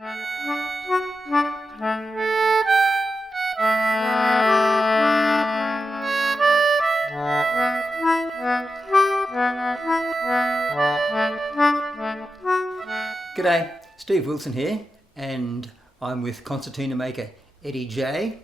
G'day, Steve Wilson here, and I'm with concertina maker Eddy Jay,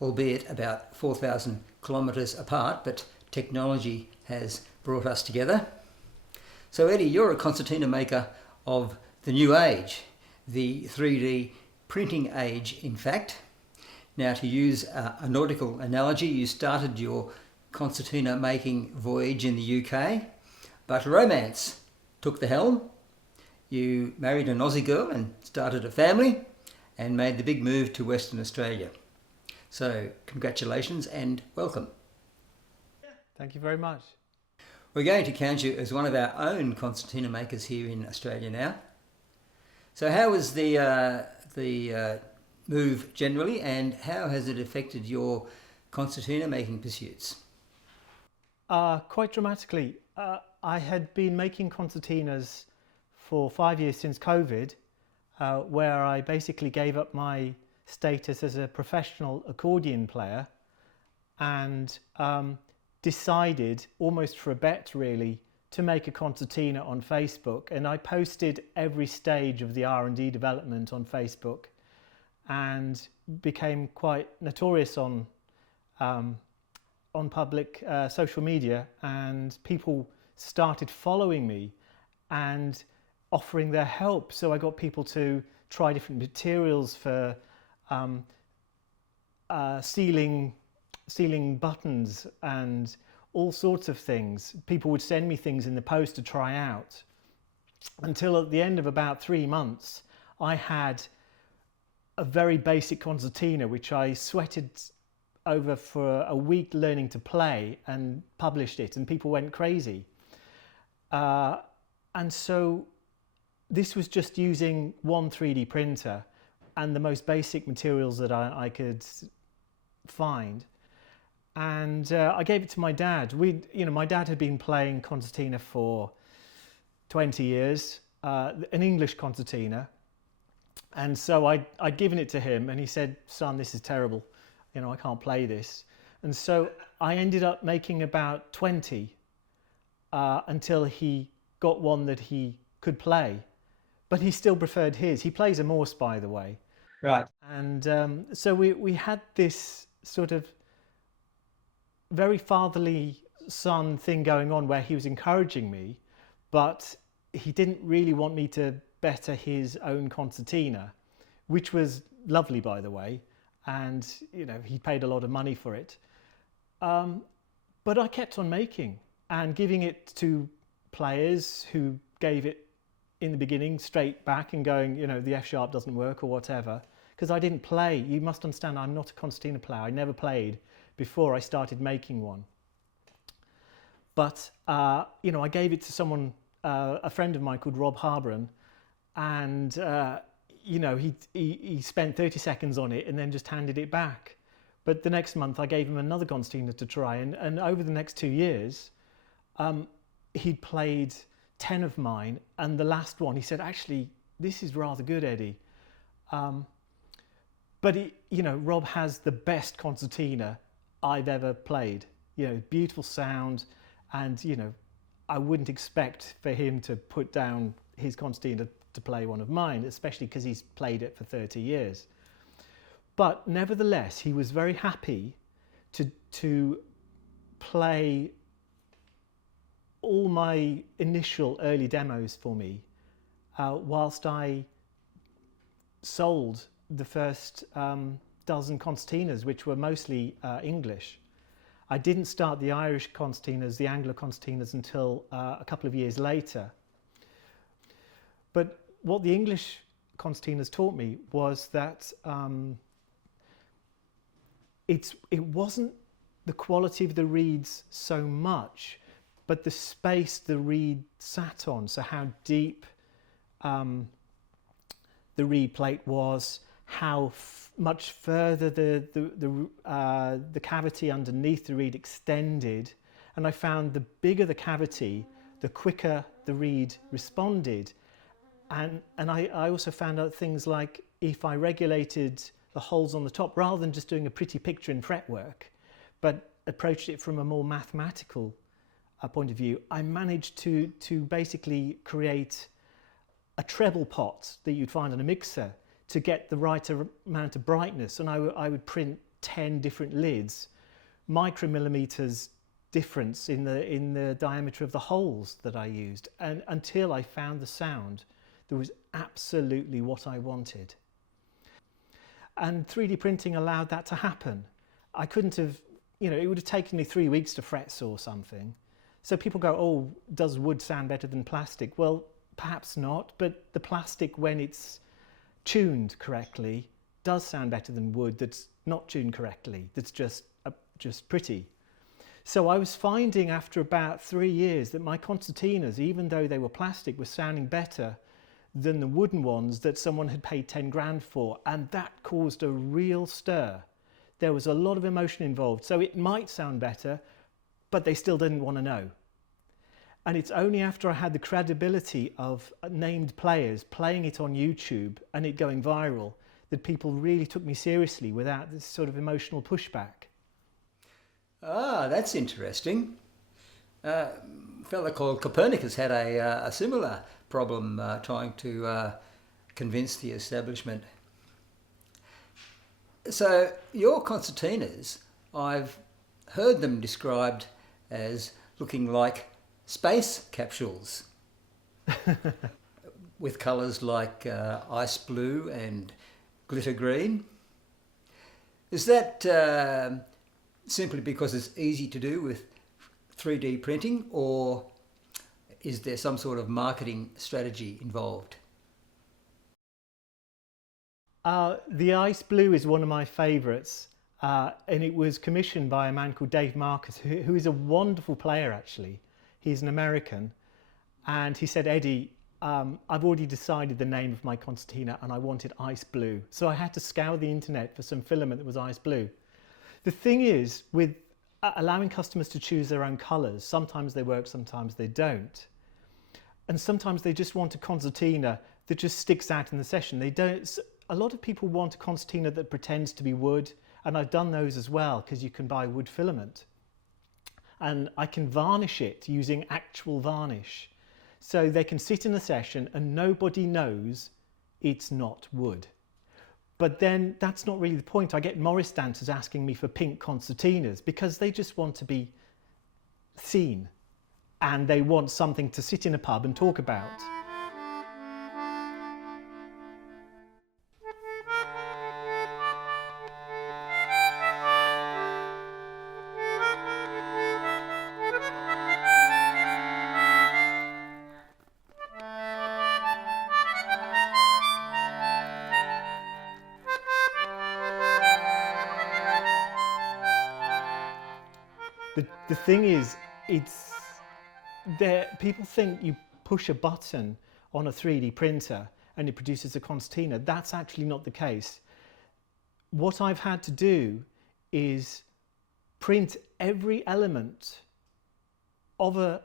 albeit about 4,000 kilometres apart, but technology has brought us together. So Eddy, you're a concertina maker of the new age, the 3D printing age in fact. Now, to use a nautical analogy, you started your concertina making voyage in the UK, but romance took the helm. You married an Aussie girl and started a family and made the big move to Western Australia. So congratulations and welcome. Thank you very much. We're going to count you as one of our own concertina makers here in Australia now. So how was the move generally, and how has it affected your concertina making pursuits? Quite dramatically. I had been making concertinas for 5 years since COVID, where I basically gave up my status as a professional accordion player and decided, almost for a bet really, to make a concertina on Facebook. And I posted every stage of the R&D development on Facebook and became quite notorious on public social media, and people started following me and offering their help. So I got people to try different materials for sealing buttons and all sorts of things. People would send me things in the post to try out, until at the end of about 3 months I had a very basic concertina which I sweated over for a week learning to play, and published it, and people went crazy. And so this was just using one 3D printer and the most basic materials that I could find. And I gave it to my dad. My dad had been playing concertina for 20 years, an English concertina. And so I'd given it to him, and he said, "Son, this is terrible. I can't play this." And so I ended up making about 20 until he got one that he could play. But he still preferred his. He plays a Morse, by the way. Right. And so we had this sort of very fatherly son thing going on, where he was encouraging me, but he didn't really want me to better his own concertina, which was lovely, by the way. And he paid a lot of money for it. But I kept on making and giving it to players who gave it in the beginning straight back and going, the F sharp doesn't work or whatever, because I didn't play. You must understand, I'm not a concertina player. I never played before I started making one. But I gave it to someone, a friend of mine called Rob Harbron, and he spent 30 seconds on it and then just handed it back. But the next month I gave him another concertina to try, and over the next 2 years he'd played 10 of mine, and the last one he said, "Actually, this is rather good, Eddie." But Rob has the best concertina I've ever played. Beautiful sound, and I wouldn't expect for him to put down his concertina to play one of mine, especially because he's played it for 30 years. But nevertheless, he was very happy to play all my initial early demos for me, whilst I sold the first dozen concertinas, which were mostly English. I didn't start the Irish concertinas, the Anglo concertinas, until a couple of years later. But what the English concertinas taught me was that it wasn't the quality of the reeds so much, but the space the reed sat on. So how deep the reed plate was, how much further the cavity underneath the reed extended. And I found the bigger the cavity, the quicker the reed responded. And I also found out things like if I regulated the holes on the top, rather than just doing a pretty picture in fretwork, but approached it from a more mathematical point of view, I managed to basically create a treble pot that you'd find on a mixer to get the right amount of brightness. And I would print 10 different lids, micromillimeters difference in the diameter of the holes that I used, and until I found the sound that was absolutely what I wanted. And 3D printing allowed that to happen. I couldn't have, it would have taken me 3 weeks to fret saw something. So people go, oh, does wood sound better than plastic? Well, perhaps not, but the plastic, when it's tuned correctly, does sound better than wood that's not tuned correctly, that's just pretty. So I was finding after about 3 years that my concertinas, even though they were plastic, were sounding better than the wooden ones that someone had paid 10 grand for, and that caused a real stir. There was a lot of emotion involved, so it might sound better, but they still didn't want to know. And it's only after I had the credibility of named players playing it on YouTube and it going viral that people really took me seriously without this sort of emotional pushback. Ah, that's interesting. A fellow called Copernicus had a similar problem trying to convince the establishment. So your concertinas, I've heard them described as looking like space capsules with colours like ice blue and glitter green. Is that simply because it's easy to do with 3D printing, or is there some sort of marketing strategy involved? The ice blue is one of my favourites, and it was commissioned by a man called Dave Marcus, who is a wonderful player actually. He's an American, and he said, Eddie, I've already decided the name of my concertina and I want it ice blue. So I had to scour the internet for some filament that was ice blue. The thing is, with allowing customers to choose their own colours, sometimes they work, sometimes they don't. And sometimes they just want a concertina that just sticks out in the session. They don't. A lot of people want a concertina that pretends to be wood, and I've done those as well because you can buy wood filament. And I can varnish it using actual varnish. So they can sit in a session and nobody knows it's not wood. But then that's not really the point. I get Morris dancers asking me for pink concertinas because they just want to be seen and they want something to sit in a pub and talk about. The thing is, people think you push a button on a 3D printer and it produces a concertina. That's actually not the case. What I've had to do is print every element of an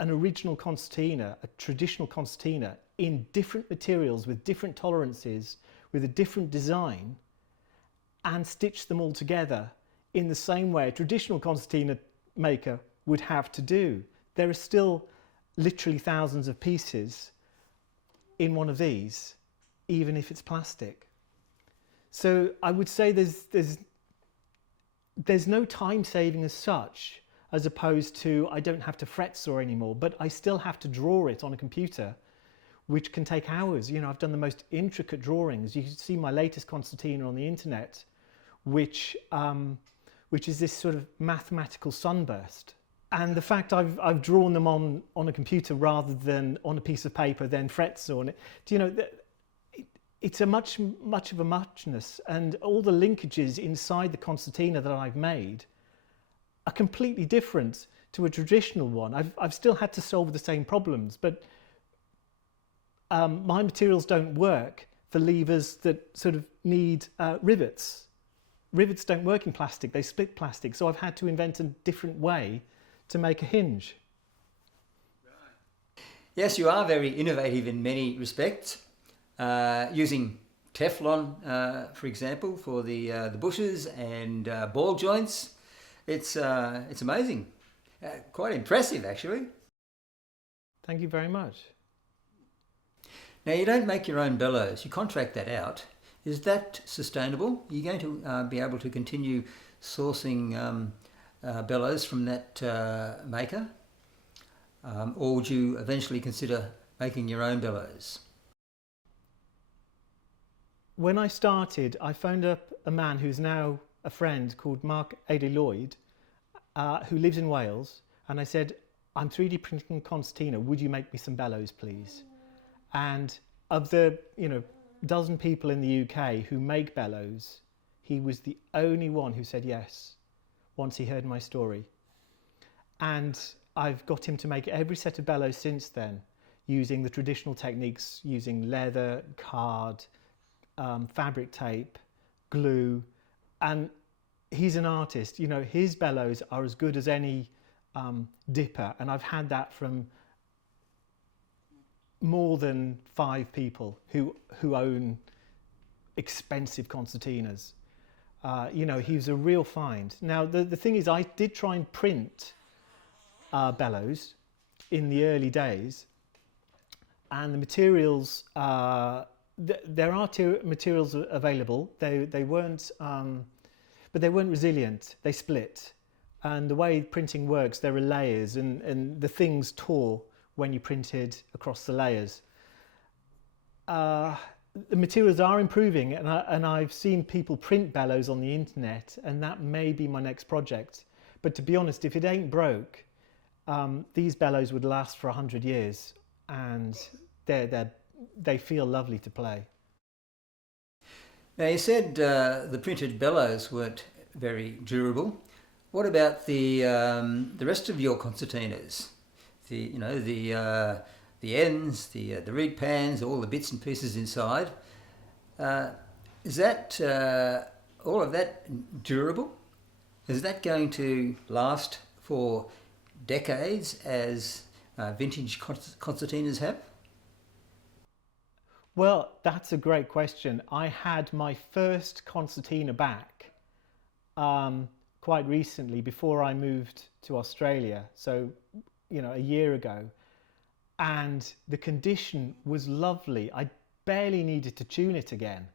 original concertina, a traditional concertina, in different materials with different tolerances, with a different design, and stitch them all together in the same way a traditional concertina maker would have to do. There are still literally thousands of pieces in one of these, even if it's plastic. So I would say there's no time saving as such, as opposed to I don't have to fret saw anymore, but I still have to draw it on a computer, which can take hours. I've done the most intricate drawings. You can see my latest concertina on the internet, which is this sort of mathematical sunburst. And the fact I've drawn them on a computer rather than on a piece of paper, then fret saw on it, it's a much of a muchness, and all the linkages inside the concertina that I've made are completely different to a traditional one. I've still had to solve the same problems, but my materials don't work for levers that sort of need rivets. Rivets don't work in plastic, they split plastic, so I've had to invent a different way to make a hinge. Yes, you are very innovative in many respects, using Teflon, for example, for the bushes and ball joints. It's amazing, quite impressive actually. Thank you very much. Now you don't make your own bellows; you contract that out. Is that sustainable? Are you going to be able to continue sourcing bellows from that maker, or would you eventually consider making your own bellows? When I started, I phoned up a man who's now a friend called Eddy Jay, who lives in Wales, and I said, I'm 3D printing Concertina, would you make me some bellows please? And of the dozen people in the UK who make bellows, he was the only one who said yes once he heard my story. And I've got him to make every set of bellows since then, using the traditional techniques, using leather, card, fabric tape, glue, and he's an artist. You know, his bellows are as good as any dipper, and I've had that from more than 5 people who own expensive concertinas. You know, he's a real find. Now, the thing is, I did try and print bellows in the early days, and the materials, there are materials available. They weren't, but they weren't resilient. They split. And the way printing works, there are layers, and the things tore when you printed across the layers. The materials are improving, and I've seen people print bellows on the internet, and that may be my next project. But to be honest, if it ain't broke, these bellows would last for 100 years, and they feel lovely to play. Now you said the printed bellows weren't very durable. What about the rest of your concertinas? The ends, the reed pans, all the bits and pieces inside. Is that all of that durable? Is that going to last for decades as vintage concertinas have? Well, that's a great question. I had my first concertina back quite recently, before I moved to Australia, so a year ago, and the condition was lovely. I barely needed to tune it again,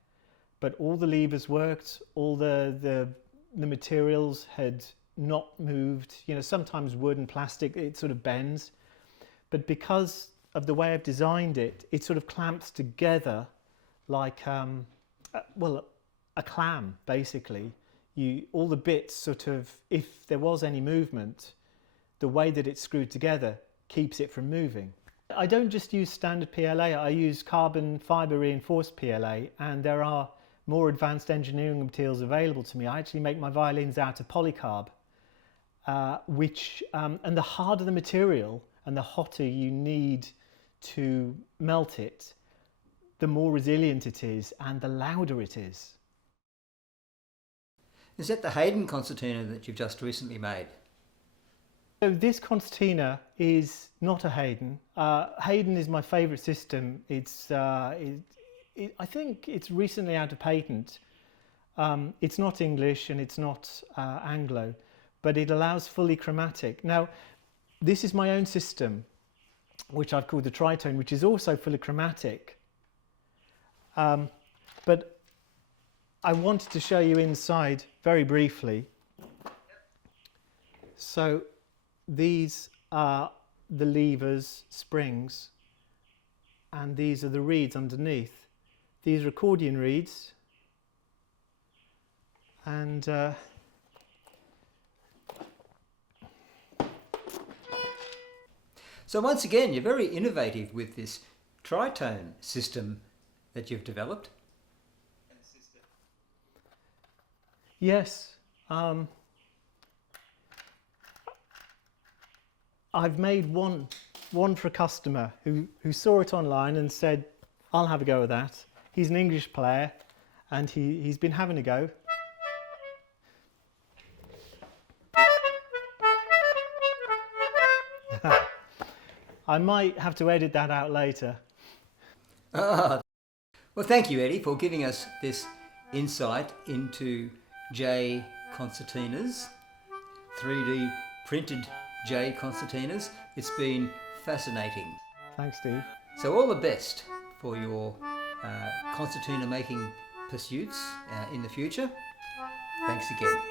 but all the levers worked, all the materials had not moved. Sometimes wood and plastic, it sort of bends, but because of the way I've designed it, it sort of clamps together like a clam, basically. All the bits sort of, if there was any movement, the way that it's screwed together keeps it from moving. I don't just use standard PLA, I use carbon fibre reinforced PLA, and there are more advanced engineering materials available to me. I actually make my violins out of polycarb, and the harder the material and the hotter you need to melt it, the more resilient it is and the louder it is. Is that the Haydn concertina that you've just recently made? So this concertina is not a Haydn. Haydn is my favourite system. I think it's recently out of patent. It's not English and it's not Anglo, but it allows fully chromatic. Now, this is my own system, which I've called the tritone, which is also fully chromatic. But I wanted to show you inside very briefly. So these are the levers, springs, and these are the reeds underneath. These are accordion reeds, and so once again, you're very innovative with this tritone system that you've developed. Yes, I've made one for a customer who saw it online and said, I'll have a go at that. He's an English player and he's been having a go. I might have to edit that out later. Ah, well, thank you, Eddie, for giving us this insight into Jay concertinas, 3D printed Jay concertinas. It's been fascinating. Thanks, Steve. So all the best for your concertina making pursuits in the future. Thanks again.